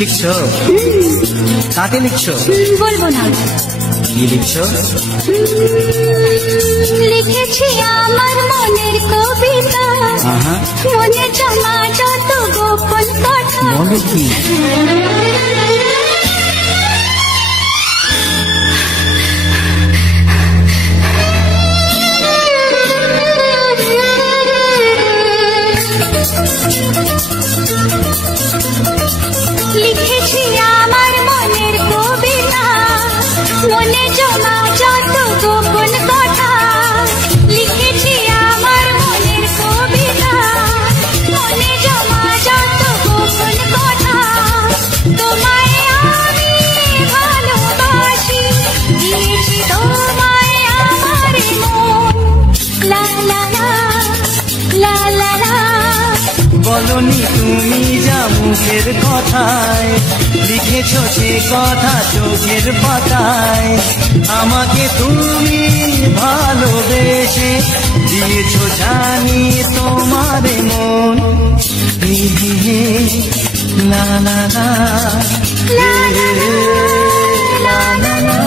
লিখছো? কাকে লিখছো? বলবো না। কি লিখছো? লিখেছি আমার মনের কবিতা, মনে জমা যত গোপন কথা। মনে কি? লিখেছি আমার মনের কবিতা, মনে জমা যত গোপন কথা। লিখেছি আমার মনের কবিতা, মনে জমা যত গোপন কথা। তোমায় আমি ভালোবাসি, দিয়েছি তোমায় আমার মন। লা লা লা লা লা লা। বলনি তুমি যা মুখের কথায়, লিখেছো সে কথা চোখের পাতায়। আমাকে তুমি ভালোবেসে দিয়েছো জানি তোমার মন। লা লা লা লা লা লা লা।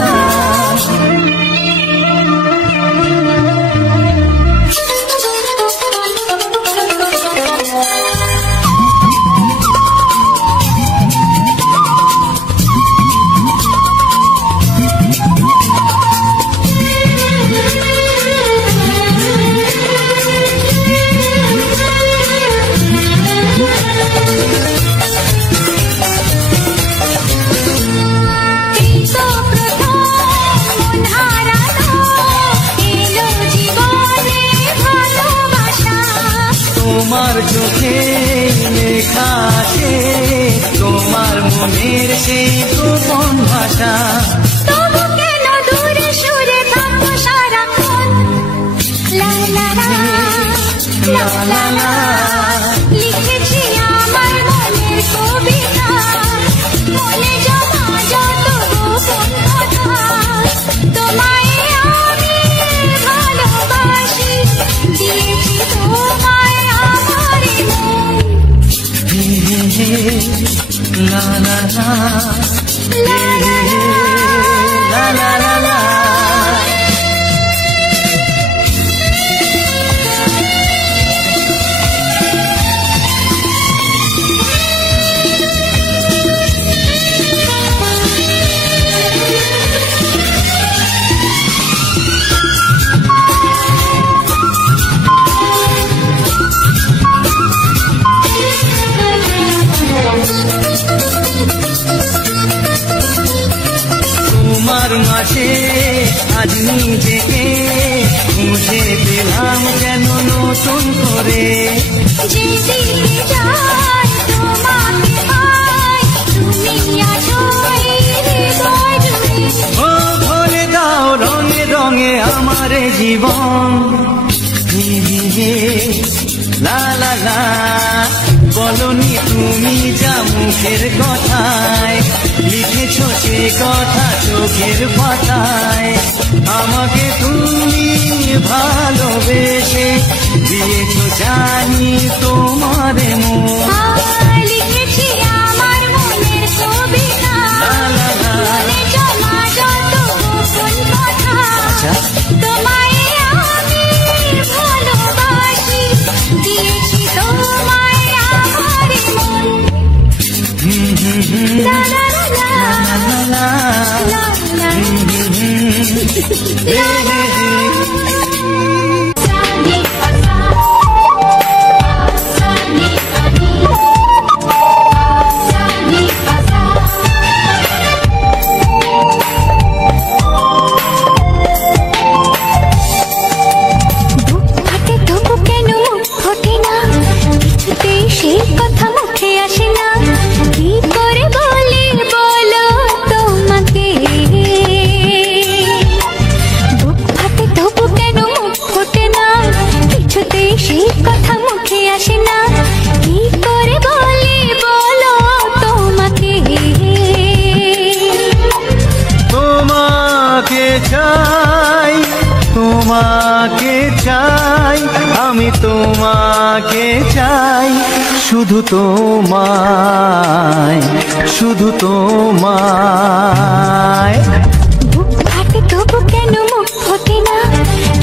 তোমার চোখে লেখা আছে তোমার মনের সেই গোপন ভাষা। তবু কেন দূরে সরে থাকো সারাক্ষণ। লা লা লা লা লা লা। লিখেছি আমার মনের কবিতা, মনে জমা যত গোপন কথা। তোমায় আমি ভালোবাসি, দিয়েছি তোমায় আমার মন। লা লা লা লা লা লা লা। তোমার মাঝে আজ নিজেকে খুঁজে পেলাম যেন নতুন করে। যেদিকে যাই তোমাকে পাই, তুমি আছো এই হৃদয় জুড়ে। ও ভরে দাও রঙে রঙে আমার জীবন। লা লা লা। বলনি তুমি যা মুখের কথায়, লিখেছো সে কথা চোখের পাতায়। আমাকে তুমি ভালোবেসে দিয়েছো জানি তোমার মন। লিখেছি আমার মনের কবিতা, মনে জমা যত গোপন কথা। তোমায় আমি ভালোবাসি, দিয়েছি তোমায় আমার মন। লা লা লা লা লা লা লা। Sunny, sunny, sunny. চাই, আমি তোমাকে চাই, শুধু তোমায়, শুধু তোমায়। বুক ফাটে তবু কেন মুখ ফোটে না,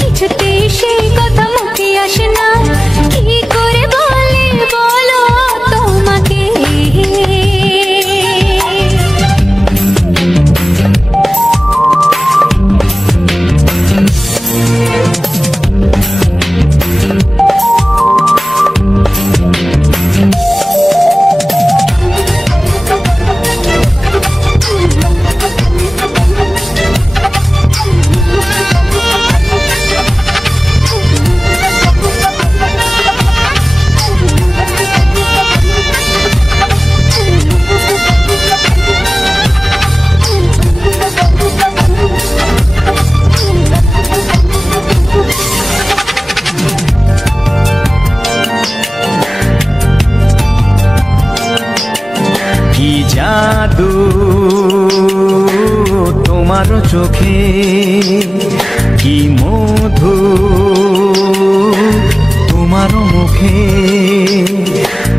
কিছুতে সেই কথা মুখে আসে না, কি করে বলে বলো তোমাকে। কি জাদু তোমার চোখে, কি মধু তোমার মুখে,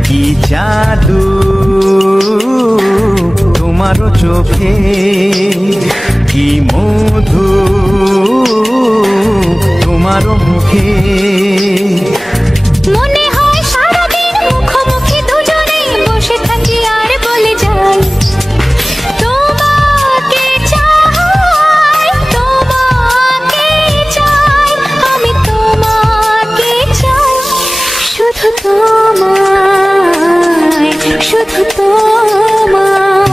কি জাদু তোমার চোখে, কি মধু তোমার মুখে। মনে হয় সারাদিন মুখোমুখি দুজনে বসে থাকি আর বলে যাই, তোমাকে চাই, তোমাকে চাই, আমি তোমাকে চাই, শুধু তোমায়, শুধু তোমায়।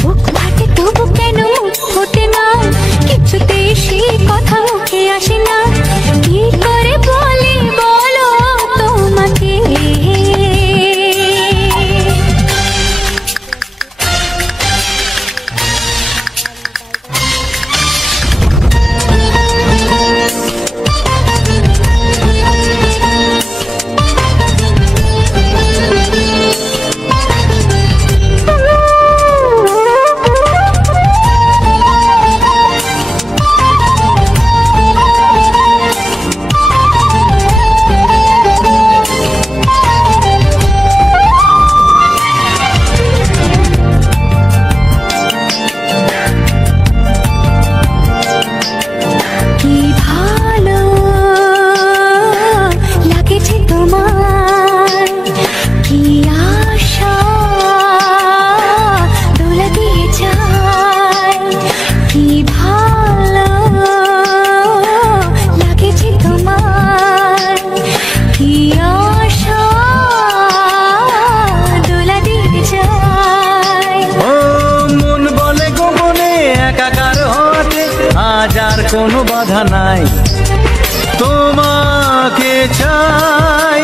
বুক ফাটে তবু কেন মুখ ফোটে না, কিছুতে সেই কথা মুখে আসে না, কি করে বলে বলো তোমাকে। কি ভালো লাগেছে তোমার, কি আশা দোলা দিয়ে যায়, কি ভালো লাগেছে তোমার, কি আশা দোলা দিয়ে যায়। ও মন বলে গোপনে একাকার হতে আজ আর কোনো বাধা নাই, তোমাকে চাই,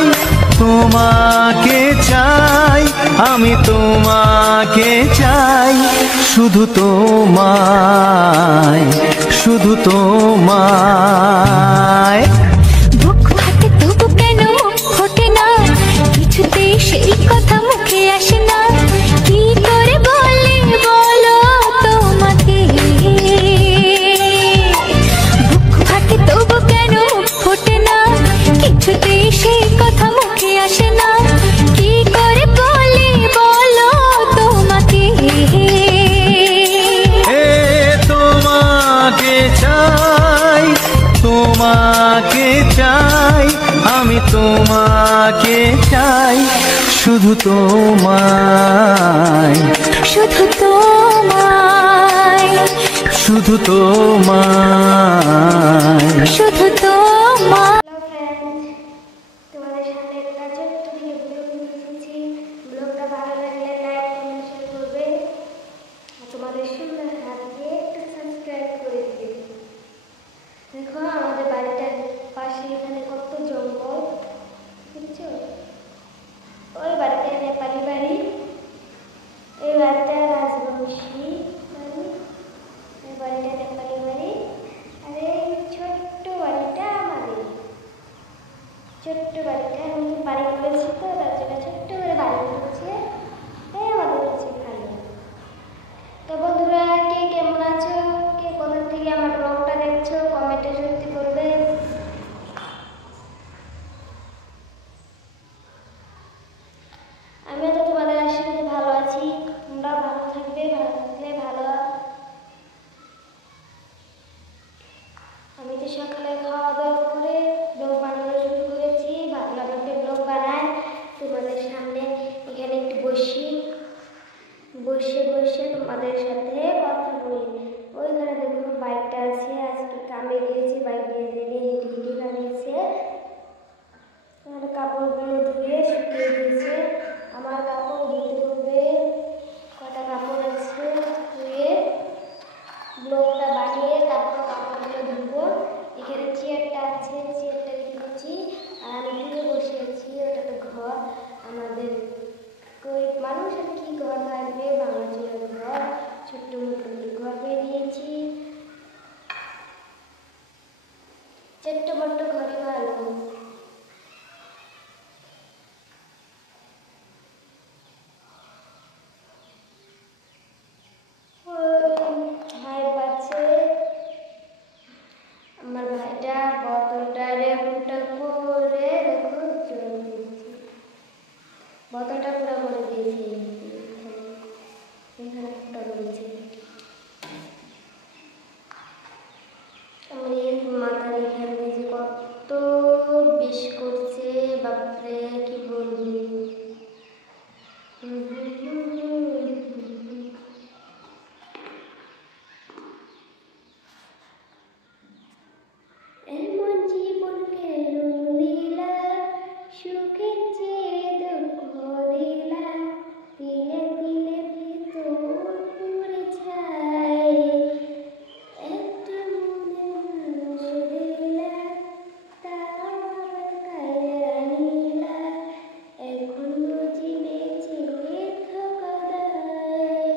তোমাকে চাই, আমি তোমাকে চাই, শুধু তোমায়, শুধু তোমায়। বুক ফাটে তবু কেন মুখ ফোটে না, কিছুতে সেই কথা মুখে আসে না, কি করে বলে বলো তোমাকে। বুক ফাটে তবু কেন মুখ ফোটে না, কিছুতে সেই কথা মুখে আসে না, কি করে বলে বলো তোমাকে। এ তোমাকে চাই, তোমাকে চাই, আমি তোমাকে চাই, শুধু তোমায়, শুধু তোমায়, শুধু তোমায়। শুধু তোমায়। তোমাদের সামনে একটা ছোট্ট দিয়ে ব্লগ নিয়ে এসেছি। ব্লগটা ভালো লাগলে লাইক কমেন্ট শেয়ার করবে, আর তোমাদের সুন্দর হাত দিয়ে একটু সাবস্ক্রাইব করে দিবে। দেখো আমাদের বাড়িটার পাশে এখানে কত জঙ্গল, বুঝছো? ওই বাড়িটা নেপালি বাড়ি, এই বাড়িটা রাজবংশী বাড়ি, এই বাড়িটা নেপালি বাড়ি, আর এই ছোট্ট বাড়িটা আমাদের। ছোট্ট বাড়িটা নতুন বাড়ি করেছি তো, তার জন্য ছোট্ট করে বাড়ি করেছি, তাই আমাদের কাছে ভালো। তো বন্ধুরা, কে কেমন আছো, কে কোথা থেকে আমার ব্লগটা দেখছো, কমেন্টে সত্যি করবে। এমনটা করে দেখো জল দিচ্ছি, বোতলটা পুরো করে দিয়েছি, এখানে ফুটা রয়েছে। আমার এই মাথার এখানে যে কত বিষ করছে, বাপরে কি বলবি। এমন জীবনকে রূপ দিলা, সুখের চেয়ে দুঃখ দিলা, তিলে তিলে ভিতর পুড়ে যায়, একটা মনে মানুষ দিলা, তাও আবার কাইরা নিলা, এখন বুঝি বেঁচে থাকা দায়,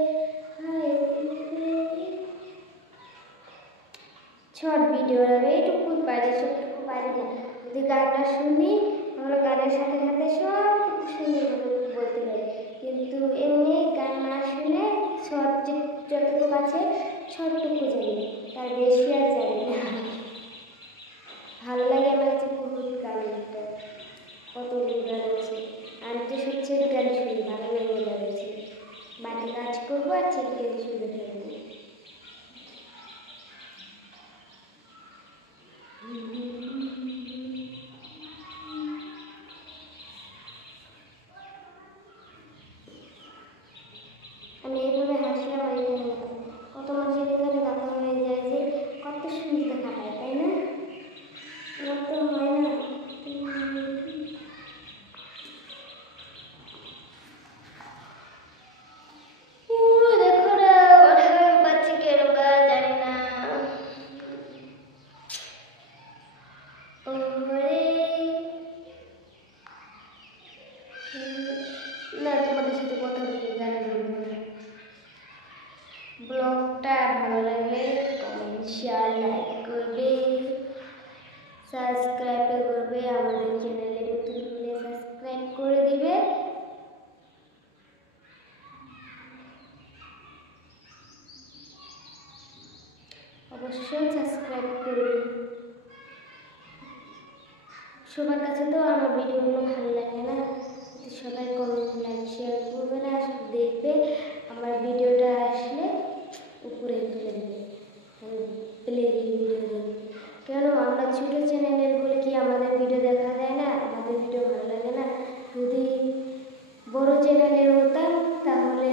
হায় রে। শর্ট ভিডিও আমি এইটুকু পারি, সবটুকু পারি না। যদি গানটা শুনি আমরা গানের সাথে সাথে সব শুনি বলতে পারি, কিন্তু এমনি গান না শুনে শর্ট যতটুকু আছে সবটুকু জানি, তার বেশি আর জানি না। ভালো লাগে আমার কাছে বহুত গানটা, কত গান আছে। আমি তো সবচেয়ে গান শুনি, ভালো লাগে লাগছে, বাড়ি কাজ করবো আর ছেলেকে শুনে থাকবো। আমি এইভাবে হাসি আমার এখানে কত মানুষের এখানে দেখা হয়ে যায় যে কত সুন্দর খাটায়, তাই না? আমার তো হয় না। দেখো না ওরা পাচ্ছি কেন বা জানি না। না তোমাদের সাথে কথা বলি, গান বলবো না। ব্লগটা ভালো লাগলে কমেন্ট শেয়ার লাইক করবে, সাবস্ক্রাইব করবে, আমাদের চ্যানেলে নতুন হলে সাবস্ক্রাইব করে দিবে। অবশ্যই সাবস্ক্রাইব করবে। সবার কাছে তো আমার ভিডিওগুলো ভালো লাগে না, সবাই কমেন্ট লাইক শেয়ার করবে না, দেখবে আমার ভিডিওটা আসলে উপরে তুলে দেবে, প্লে ভিডিও দেবে। কেন আমরা ছোটো চ্যানেলের বলে কি আমাদের ভিডিও দেখা যায় না, আমাদের ভিডিও ভালো লাগে না? যদি বড় চ্যানেলের হতাম তাহলে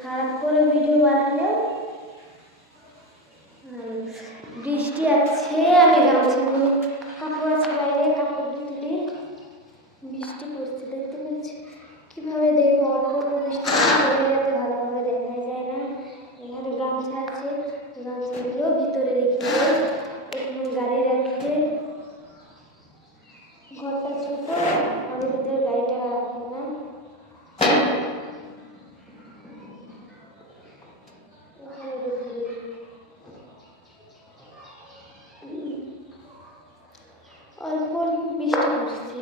খারাপ করে ভিডিও বানালেও। বৃষ্টি আছে, আমি গামছাগুলো কাপড় আছে বাইরে, কাপড় তুলি, বৃষ্টি পড়ছে দেখতে পাচ্ছি কীভাবে দেখবো, অল্প অল্প বৃষ্টি ভালোভাবে দেখা যায় না। এখানে গামছা আছে, গামছাগুলো ভিতরে রেখে দেয়, এখানে গাড়ি রাখতে, ঘরটা ছোট, আমি ভিতরে গাড়িটা রাখবো না। অল্প অল্প বৃষ্টি পড়ছে,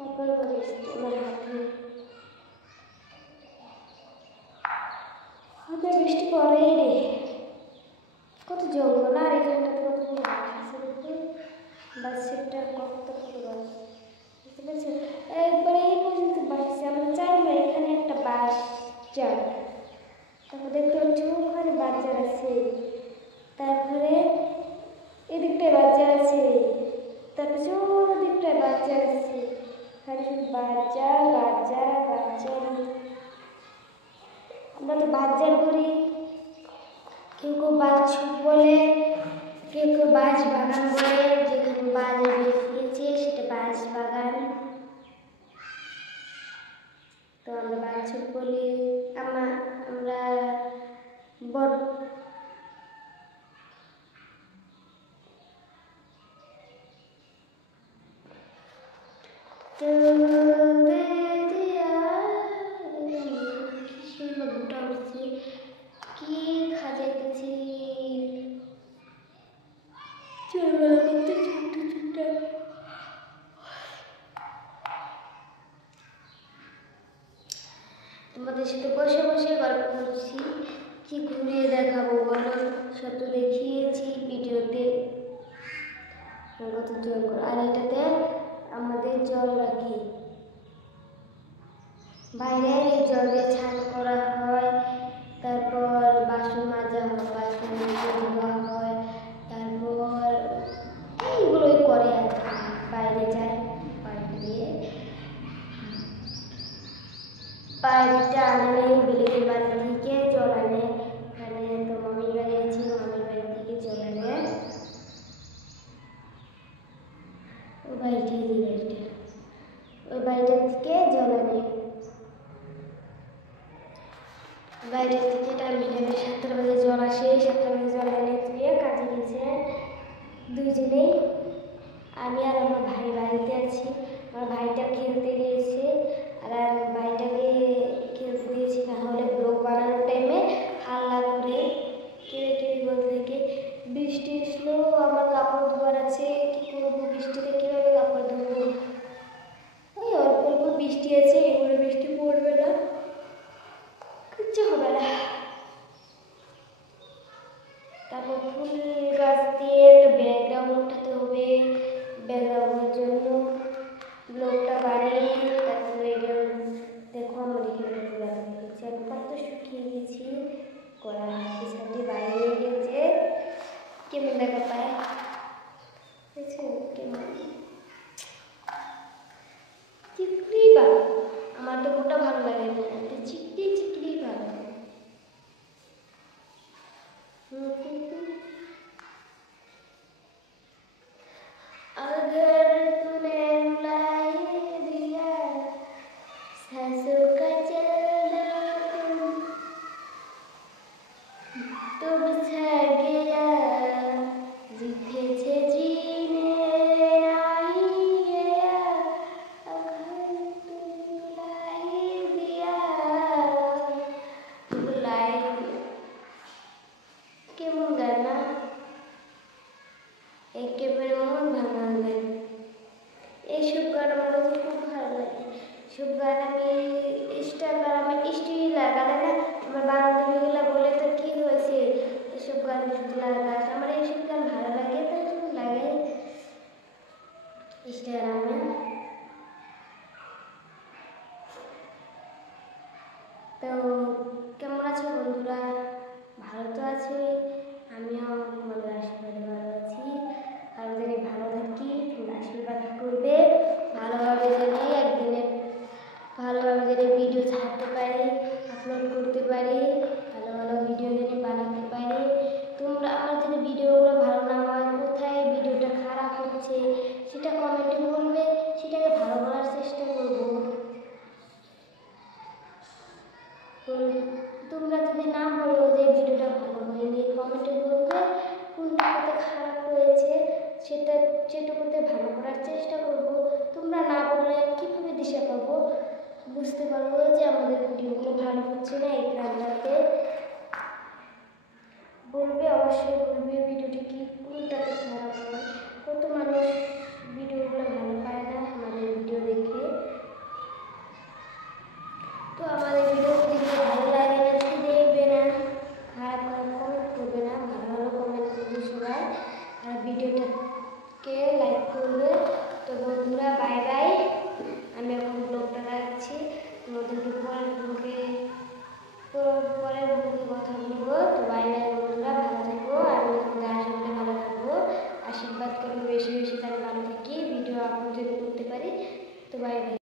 অল্প অল্প বৃষ্টি আমার হাতে বৃষ্টি পড়েই রে, কত জঙ্গল। আর এখানটাতে কত বাসেরটা কত বাস, বুঝতে পারছো? একবারে এই পর্যন্ত বাস আছে, আমরা চাই না এখানে একটা বাস যাক। তারপর দেখতে পাচ্ছি ওখানে বাজার আছে, তারপরে এদিকটায় বাজার আছে, তারপরে ওদিকটায় বাজার আছে, খালি শুধু বাজার বাজার বাজার। আমরা তো বাজার করি, কেউ কেউ বাজ বলে, কেউ কেউ বাজ বাগান বলে, যেখানে বাজার বেরিয়েছে সেটা বাজ বাগান। তো আমরা বাছুর বলি, আমরা বড় কি খাজাইতেছি ছোটবেলা করতে ছোট্ট ছোট্ট। তোমাদের সাথে বসে বসে গল্প করছি, কি ঘুরিয়ে দেখাবো বলো, সব তো দেখিয়েছি ভিডিওতে। কত জল করে। আর এটাতে আমাদের জল রাখি, বাইরে এই জল দিয়ে স্নান করা হয়, তারপর বাসন মাজা হয়, বাসন ধোয়া হয়, তারপর এইগুলোই করে আর কি। বাইরে যায়, বাইরে গিয়ে পাইপটা আনে বিলেতের বাড়ি থেকে জল আনে। এখানে তো মামির বাড়ি আছে, মামির বাড়ি থেকে জল আনে ওই বাড়িটা ওই বাড়িটার থেকে জল আনে। বাইরে থেকে টাইম 7টা বাজে জল আসে, 7টা বাজে জল এনে দিয়ে কাজে গেছে দুইজনেই। আমি আর আমার ভাই বাড়িতে আছি। আমার ভাইটা খেলতে গিয়েছে, আর ভাইটাকে খেলতে দিয়েছি, না হলে ব্লগ বানানোর টাইমে হাল্লা করে কেড়ে বলতে থাকে বৃষ্টি আসলো, আমার কাপড় ধোয়ার আছে, কি করবো, বৃষ্টিতে কীভাবে কাপড় ধোবো। ওই অল্প অল্প বৃষ্টি আছে, এগুলো বৃষ্টি পড়বে না, কিচ্ছু হবে না। তারপর ফুল গাছ দিয়ে একটা ব্যাকগ্রাউন্ড উঠাতে হবে, ব্যাকগ্রাউন্ডের জন্য ব্লগটা বানিয়ে তারপরে দেখো আমার এখানে দেখেছি আমি কত শুকিয়ে গেছি, কড়া পিছাটি বাইরে নিয়ে গেছে, কেমন দেখা পায় কেমন চিকড়ি ভালো। আমার তো ওটা ভালো লাগে না, চিকড়ি ভালো। अगर तूने रुलाए दिया सासों का चलना तो बिछा गया जिथे छे जीने नहीं गया। अगर तूने रुलाए दिया কেমন গানা, একেবারে মন ভাঙা গান। এইসব গান আমার কাছে খুব ভালো লাগে। সব গান আমি ইনস্টাগ্রামে স্টোরি লাগালে না, আমার বান্ধবীগুলো বলে তো কি হয়েছে এসব গান লাগাস, আমার এইসব গান ভালো লাগে তাই জন্য লাগে ইনস্টাগ্রামে। তো কেমন আছো বন্ধুরা? ভালো তো আছে, আমিও তোমাদের আশীর্বাদে ভালো আছি। আর যদি ভালো থাকি তোমরা আশীর্বাদ করবে, ভালোভাবে যদি একদিনে ভালোভাবে যদি ভিডিও ছাড়তে পারি, আপলোড করতে পারি, ভালো ভালো ভিডিও যদি বানাতে পারি। তোমরা আমার যদি ভিডিওগুলো ভালো না হয়, কোথায় ভিডিওটা খারাপ হচ্ছে সেটা কমেন্টে বলবে, সেটাকে ভালো করার চেষ্টা করবো। তোমরা যদি না বলো যে ভিডিওটা ভালো হয়নি, কমেন্টে বলবে কোনটাতে খারাপ হয়েছে, সেটুকুতে ভালো করার চেষ্টা করব। তোমরা না বললে কীভাবে দিশা পাবো, বুঝতে পারবো যে আমাদের ভিডিওগুলো ভালো হচ্ছে না। এই কারণটাতে বলবে, অবশ্যই বলবে ভিডিওটি কি কোনটাতে খারাপ হয়। কত মানুষ